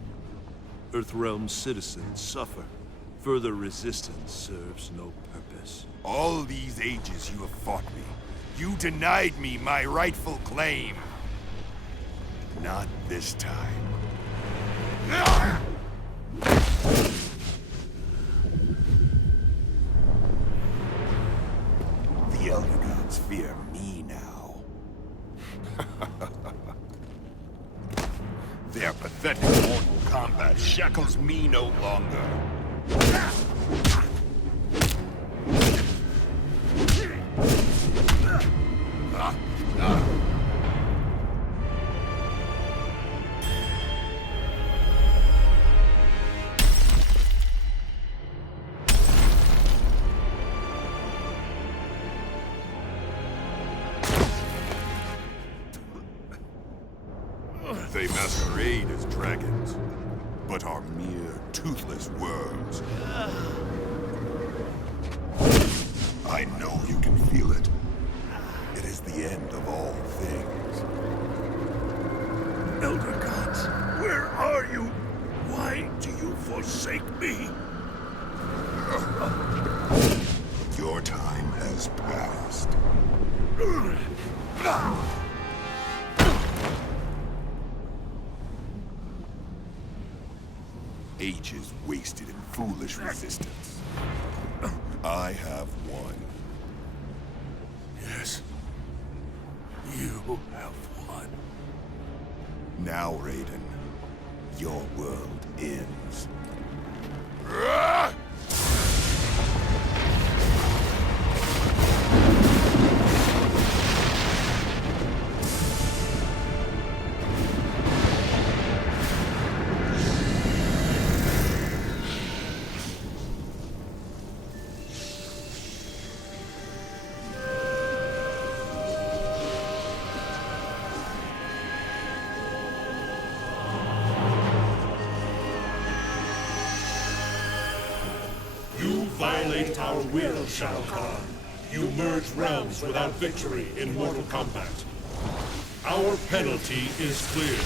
Earthrealm citizens suffer. Further resistance serves no purpose. All these ages you have fought me. You denied me my rightful claim. Not this time. The Elder Gods fear me now. Their pathetic Mortal Kombat shackles me no longer. They masquerade as dragons, but are mere toothless worms. I know you can feel it. It is the end of all things. Elder Gods, where are you? Why do you forsake me? Your time has passed. Ages wasted in foolish resistance. I have won. Yes. You have won. Now, Raiden, your world ends. our will, Shao Khan. You merge realms without victory in Mortal Kombat. Our penalty is clear.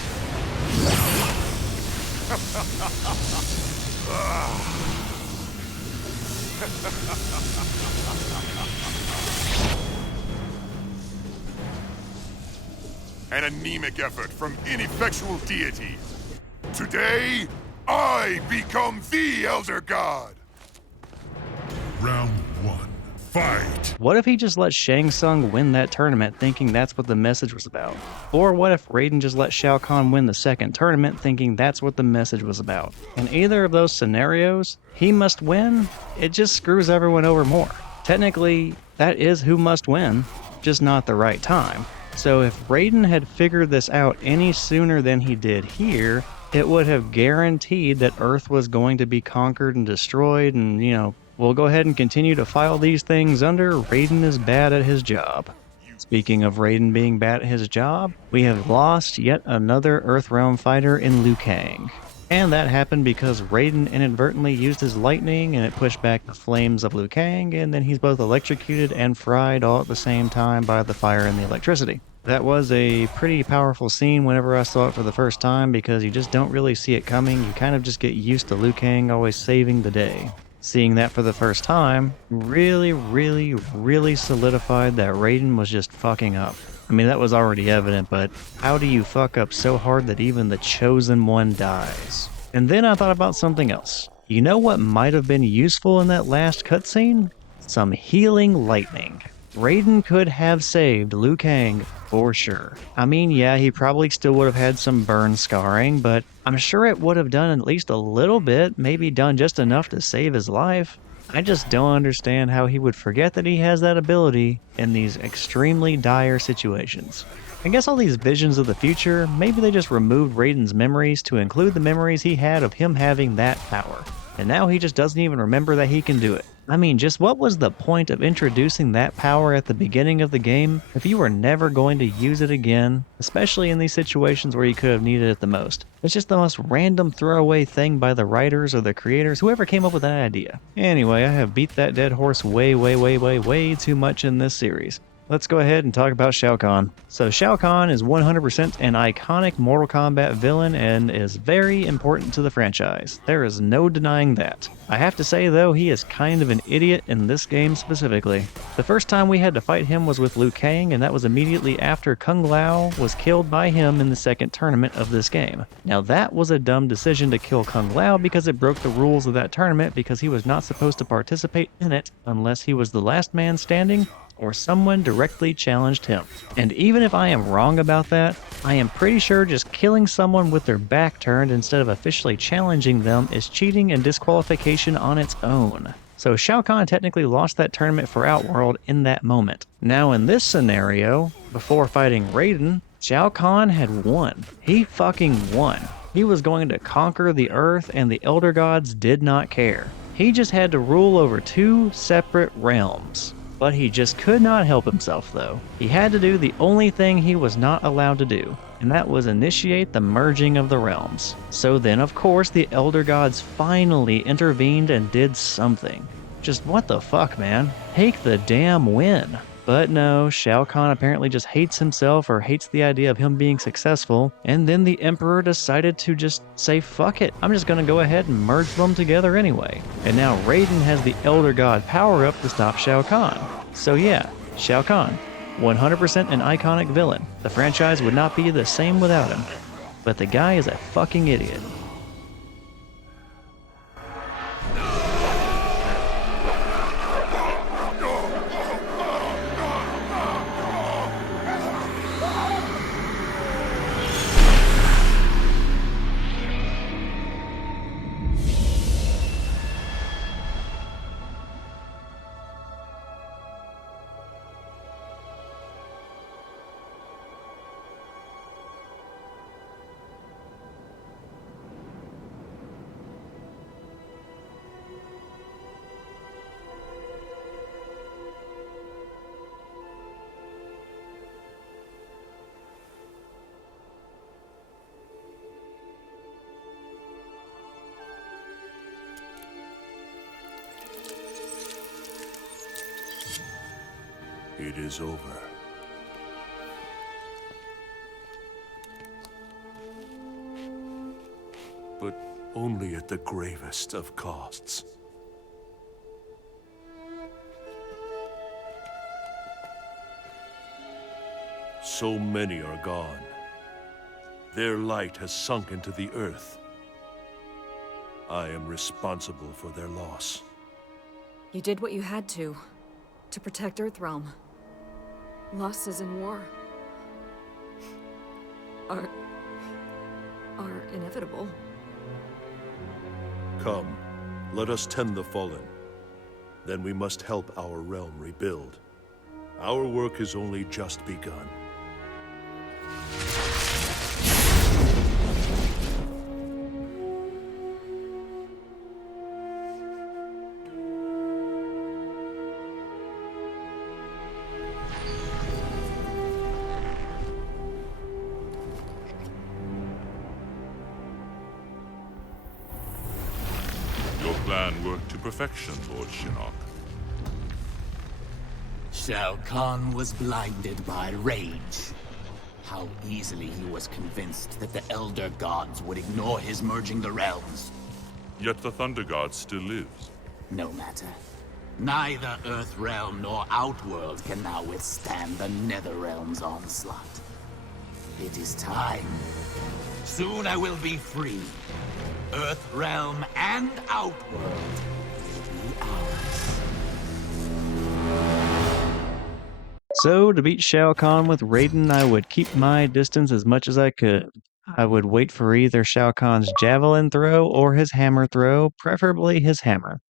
An anemic effort from ineffectual deities. Today, I become the Elder God! Round 1. Fight! What if he just let Shang Tsung win that tournament thinking that's what the message was about? Or what if Raiden just let Shao Kahn win the second tournament thinking that's what the message was about? In either of those scenarios, he must win. It just screws everyone over more. Technically, that is who must win, just not the right time. So if Raiden had figured this out any sooner than he did here, it would have guaranteed that Earth was going to be conquered and destroyed and, we'll go ahead and continue to file these things under Raiden is bad at his job. Speaking of Raiden being bad at his job, we have lost yet another Earthrealm fighter in Liu Kang. And that happened because Raiden inadvertently used his lightning and it pushed back the flames of Liu Kang, and then he's both electrocuted and fried all at the same time by the fire and the electricity. That was a pretty powerful scene whenever I saw it for the first time because you just don't really see it coming. You kind of just get used to Liu Kang always saving the day. Seeing that for the first time really solidified that Raiden was just fucking up. I mean, that was already evident, but how do you fuck up so hard that even the Chosen One dies? And then I thought about something else. You know what might have been useful in that last cutscene? Some healing lightning. Raiden could have saved Liu Kang for sure. I mean, yeah, he probably still would have had some burn scarring, but I'm sure it would have done at least a little bit, maybe done just enough to save his life. I just don't understand how he would forget that he has that ability in these extremely dire situations. I guess all these visions of the future, maybe they just removed Raiden's memories to include the memories he had of him having that power. And now he just doesn't even remember that he can do it. I mean, just what was the point of introducing that power at the beginning of the game if you were never going to use it again, especially in these situations where you could have needed it the most? It's just the most random throwaway thing by the writers or the creators, whoever came up with that idea. Anyway, I have beat that dead horse way too much in this series. Let's go ahead and talk about Shao Khan. So Shao Khan is 100% an iconic Mortal Kombat villain and is very important to the franchise. There is no denying that. I have to say though, he is kind of an idiot in this game specifically. The first time we had to fight him was with Liu Kang, and that was immediately after Kung Lao was killed by him in the second tournament of this game. Now that was a dumb decision to kill Kung Lao because it broke the rules of that tournament because he was not supposed to participate in it unless he was the last man standing or someone directly challenged him. And even if I am wrong about that, I am pretty sure just killing someone with their back turned instead of officially challenging them is cheating and disqualification on its own. So Shao Kahn technically lost that tournament for Outworld in that moment. Now in this scenario, before fighting Raiden, Shao Kahn had won. He fucking won. He was going to conquer the Earth and the Elder Gods did not care. He just had to rule over two separate realms. But he just could not help himself though. He had to do the only thing he was not allowed to do, and that was initiate the merging of the realms. So then of course the Elder Gods finally intervened and did something. Just what the fuck, man? Take the damn win. But no, Shao Kahn apparently just hates himself or hates the idea of him being successful, and then the Emperor decided to just say fuck it, I'm just gonna go ahead and merge them together anyway. And now Raiden has the Elder God power up to stop Shao Kahn. So yeah, Shao Kahn, 100% an iconic villain. The franchise would not be the same without him. But the guy is a fucking idiot. It is over. But only at the gravest of costs. So many are gone. Their light has sunk into the earth. I am responsible for their loss. You did what you had to protect Earthrealm. Losses in war are inevitable. Come, let us tend the fallen. Then we must help our realm rebuild. Our work is only just begun. Your plan worked to perfection, Lord Shinnok. Shao Khan was blinded by rage. How easily he was convinced that the Elder Gods would ignore his merging the realms. Yet the Thunder God still lives. No matter. Neither Earthrealm nor Outworld can now withstand the Netherrealm's onslaught. It is time. Soon I will be free. Earthrealm and Outworld will be ours. So, to beat Shao Khan with Raiden, I would keep my distance as much as I could. I would wait for either Shao Kahn's javelin throw or his hammer throw, preferably his hammer.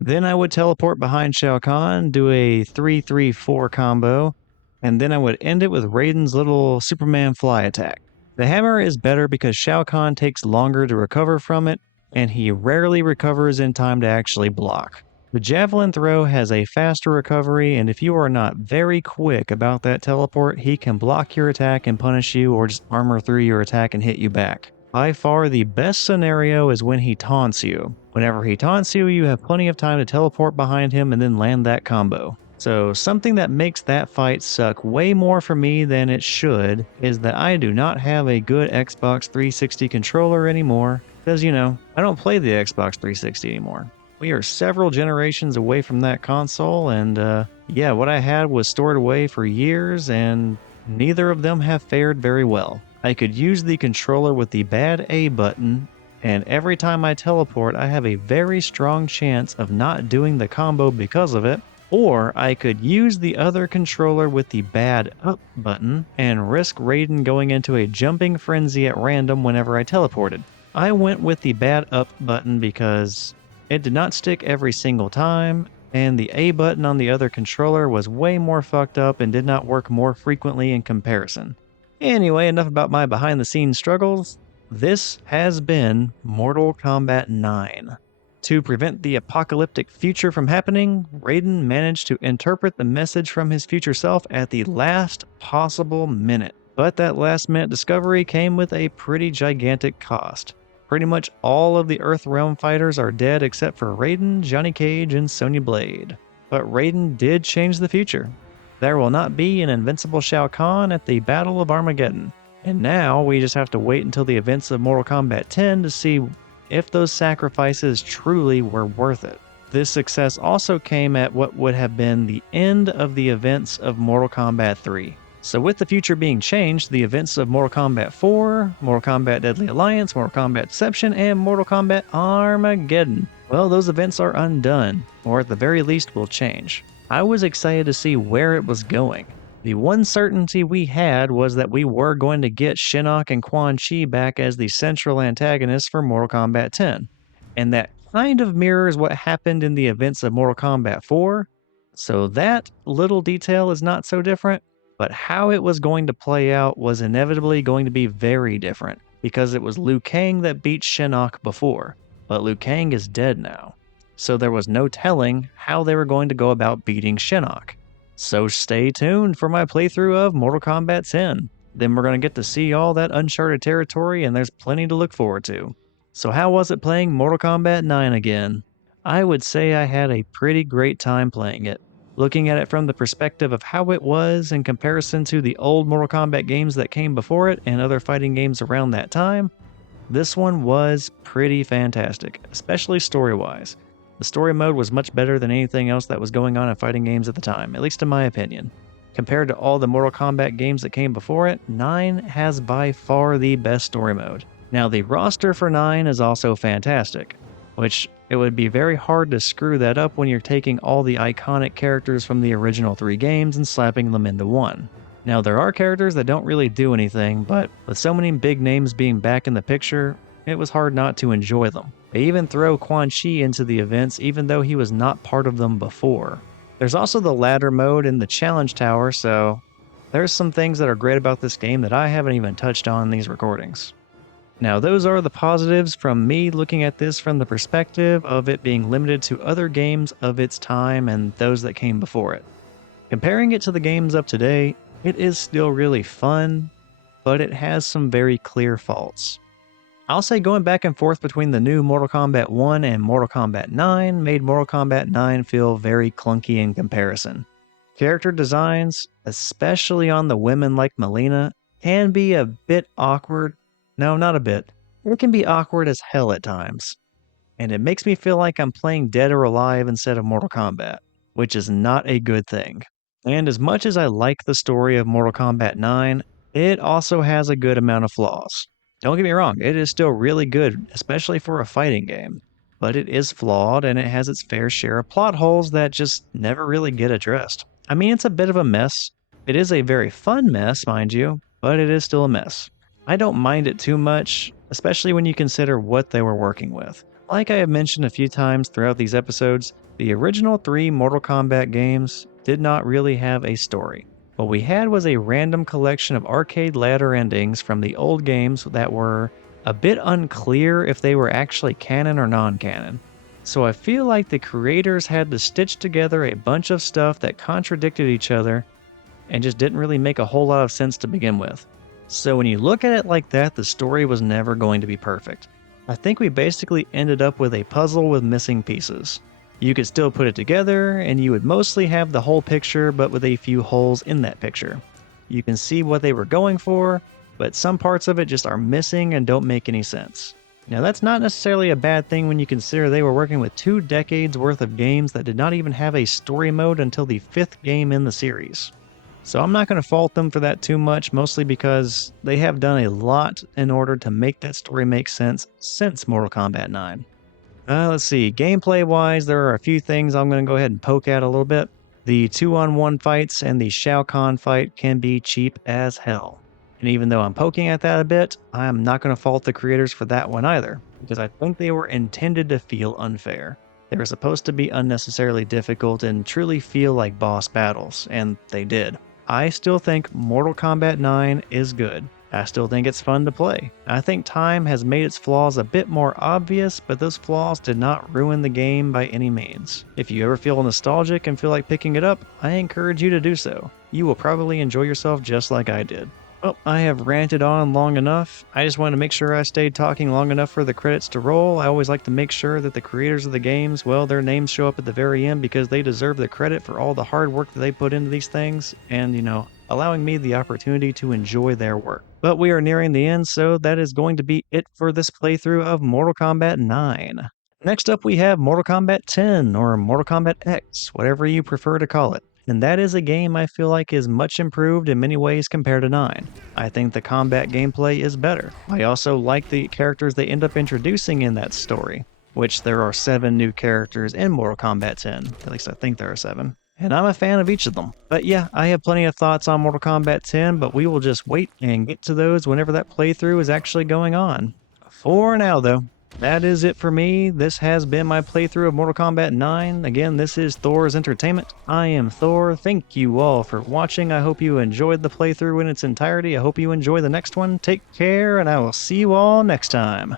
Then I would teleport behind Shao Khan, do a 3-3-4 combo, and then I would end it with Raiden's little Superman fly attack. The hammer is better because Shao Kahn takes longer to recover from it, and he rarely recovers in time to actually block. The javelin throw has a faster recovery, and if you are not very quick about that teleport, he can block your attack and punish you, or just armor through your attack and hit you back. By far the best scenario is when he taunts you. Whenever he taunts you, you have plenty of time to teleport behind him and then land that combo. So something that makes that fight suck way more for me than it should is that I do not have a good Xbox 360 controller anymore, because, you know, I don't play the Xbox 360 anymore. We are several generations away from that console, and yeah, what I had was stored away for years, and neither of them have fared very well. I could use the controller with the bad A button, and every time I teleport, I have a very strong chance of not doing the combo because of it, or I could use the other controller with the bad up button and risk Raiden going into a jumping frenzy at random whenever I teleported. I went with the bad up button because it did not stick every single time, and the A button on the other controller was way more fucked up and did not work more frequently in comparison. Anyway, enough about my behind-the-scenes struggles. This has been Mortal Kombat 9. To prevent the apocalyptic future from happening, Raiden managed to interpret the message from his future self at the last possible minute. But that last-minute discovery came with a pretty gigantic cost. Pretty much all of the Earthrealm fighters are dead except for Raiden, Johnny Cage, and Sonya Blade. But Raiden did change the future. There will not be an invincible Shao Kahn at the Battle of Armageddon. And now we just have to wait until the events of Mortal Kombat 10 to see if those sacrifices truly were worth it. This success also came at what would have been the end of the events of Mortal Kombat 3. So with the future being changed, the events of Mortal Kombat 4, Mortal Kombat Deadly Alliance, Mortal Kombat Deception, and Mortal Kombat Armageddon, well, those events are undone, or at the very least will change. I was excited to see where it was going. The one certainty we had was that we were going to get Shinnok and Quan Chi back as the central antagonists for Mortal Kombat 10. And that kind of mirrors what happened in the events of Mortal Kombat 4, so that little detail is not so different. But how it was going to play out was inevitably going to be very different, because it was Liu Kang that beat Shinnok before, but Liu Kang is dead now. So there was no telling how they were going to go about beating Shinnok. So stay tuned for my playthrough of Mortal Kombat 10. Then we're going to get to see all that uncharted territory, and there's plenty to look forward to. So how was it playing Mortal Kombat 9 again? I would say I had a pretty great time playing it. Looking at it from the perspective of how it was in comparison to the old Mortal Kombat games that came before it and other fighting games around that time, this one was pretty fantastic, especially story-wise. The story mode was much better than anything else that was going on in fighting games at the time, at least in my opinion. Compared to all the Mortal Kombat games that came before it, 9 has by far the best story mode. Now the roster for 9 is also fantastic, which it would be very hard to screw that up when you're taking all the iconic characters from the original 3 games and slapping them into one. Now there are characters that don't really do anything, but with so many big names being back in the picture, it was hard not to enjoy them. They even throw Quan Chi into the events even though he was not part of them before. There's also the ladder mode in the challenge tower, so there's some things that are great about this game that I haven't even touched on in these recordings. Now those are the positives from me looking at this from the perspective of it being limited to other games of its time and those that came before it. Comparing it to the games of today, it is still really fun, but it has some very clear faults. I'll say going back and forth between the new Mortal Kombat 1 and Mortal Kombat 9 made Mortal Kombat 9 feel very clunky in comparison. Character designs, especially on the women like Mileena, can be a bit awkward. No, not a bit. It can be awkward as hell at times. And it makes me feel like I'm playing Dead or Alive instead of Mortal Kombat, which is not a good thing. And as much as I like the story of Mortal Kombat 9, it also has a good amount of flaws. Don't get me wrong, it is still really good, especially for a fighting game. But it is flawed and it has its fair share of plot holes that just never really get addressed. I mean, it's a bit of a mess. It is a very fun mess, mind you, but it is still a mess. I don't mind it too much, especially when you consider what they were working with. Like I have mentioned a few times throughout these episodes, the original 3 Mortal Kombat games did not really have a story. What we had was a random collection of arcade ladder endings from the old games that were a bit unclear if they were actually canon or non-canon. So I feel like the creators had to stitch together a bunch of stuff that contradicted each other and just didn't really make a whole lot of sense to begin with. So when you look at it like that, the story was never going to be perfect. I think we basically ended up with a puzzle with missing pieces. You could still put it together, and you would mostly have the whole picture, but with a few holes in that picture. You can see what they were going for, but some parts of it just are missing and don't make any sense. Now that's not necessarily a bad thing when you consider they were working with 2 decades worth of games that did not even have a story mode until the 5th game in the series. So I'm not going to fault them for that too much, mostly because they have done a lot in order to make that story make sense since Mortal Kombat 9. Let's see, gameplay-wise, there are a few things I'm going to go ahead and poke at a little bit. The 2-on-1 fights and the Shao Khan fight can be cheap as hell. And even though I'm poking at that a bit, I'm not going to fault the creators for that one either, because I think they were intended to feel unfair. They were supposed to be unnecessarily difficult and truly feel like boss battles, and they did. I still think Mortal Kombat 9 is good. I still think it's fun to play. I think time has made its flaws a bit more obvious, but those flaws did not ruin the game by any means. If you ever feel nostalgic and feel like picking it up, I encourage you to do so. You will probably enjoy yourself just like I did. Well, I have ranted on long enough. I just wanted to make sure I stayed talking long enough for the credits to roll. I always like to make sure that the creators of the games, well, their names show up at the very end because they deserve the credit for all the hard work that they put into these things and, allowing me the opportunity to enjoy their work. But we are nearing the end, so that is going to be it for this playthrough of Mortal Kombat 9. Next up we have Mortal Kombat 10, or Mortal Kombat X, whatever you prefer to call it. And that is a game I feel like is much improved in many ways compared to 9. I think the combat gameplay is better. I also like the characters they end up introducing in that story, which there are 7 new characters in Mortal Kombat 10. At least I think there are 7. And I'm a fan of each of them. But yeah, I have plenty of thoughts on Mortal Kombat 10, but we will just wait and get to those whenever that playthrough is actually going on. For now though, that is it for me. This has been my playthrough of Mortal Kombat 9. Again, this is Thor's Entertainment. I am Thor. Thank you all for watching. I hope you enjoyed the playthrough in its entirety. I hope you enjoy the next one. Take care, and I will see you all next time.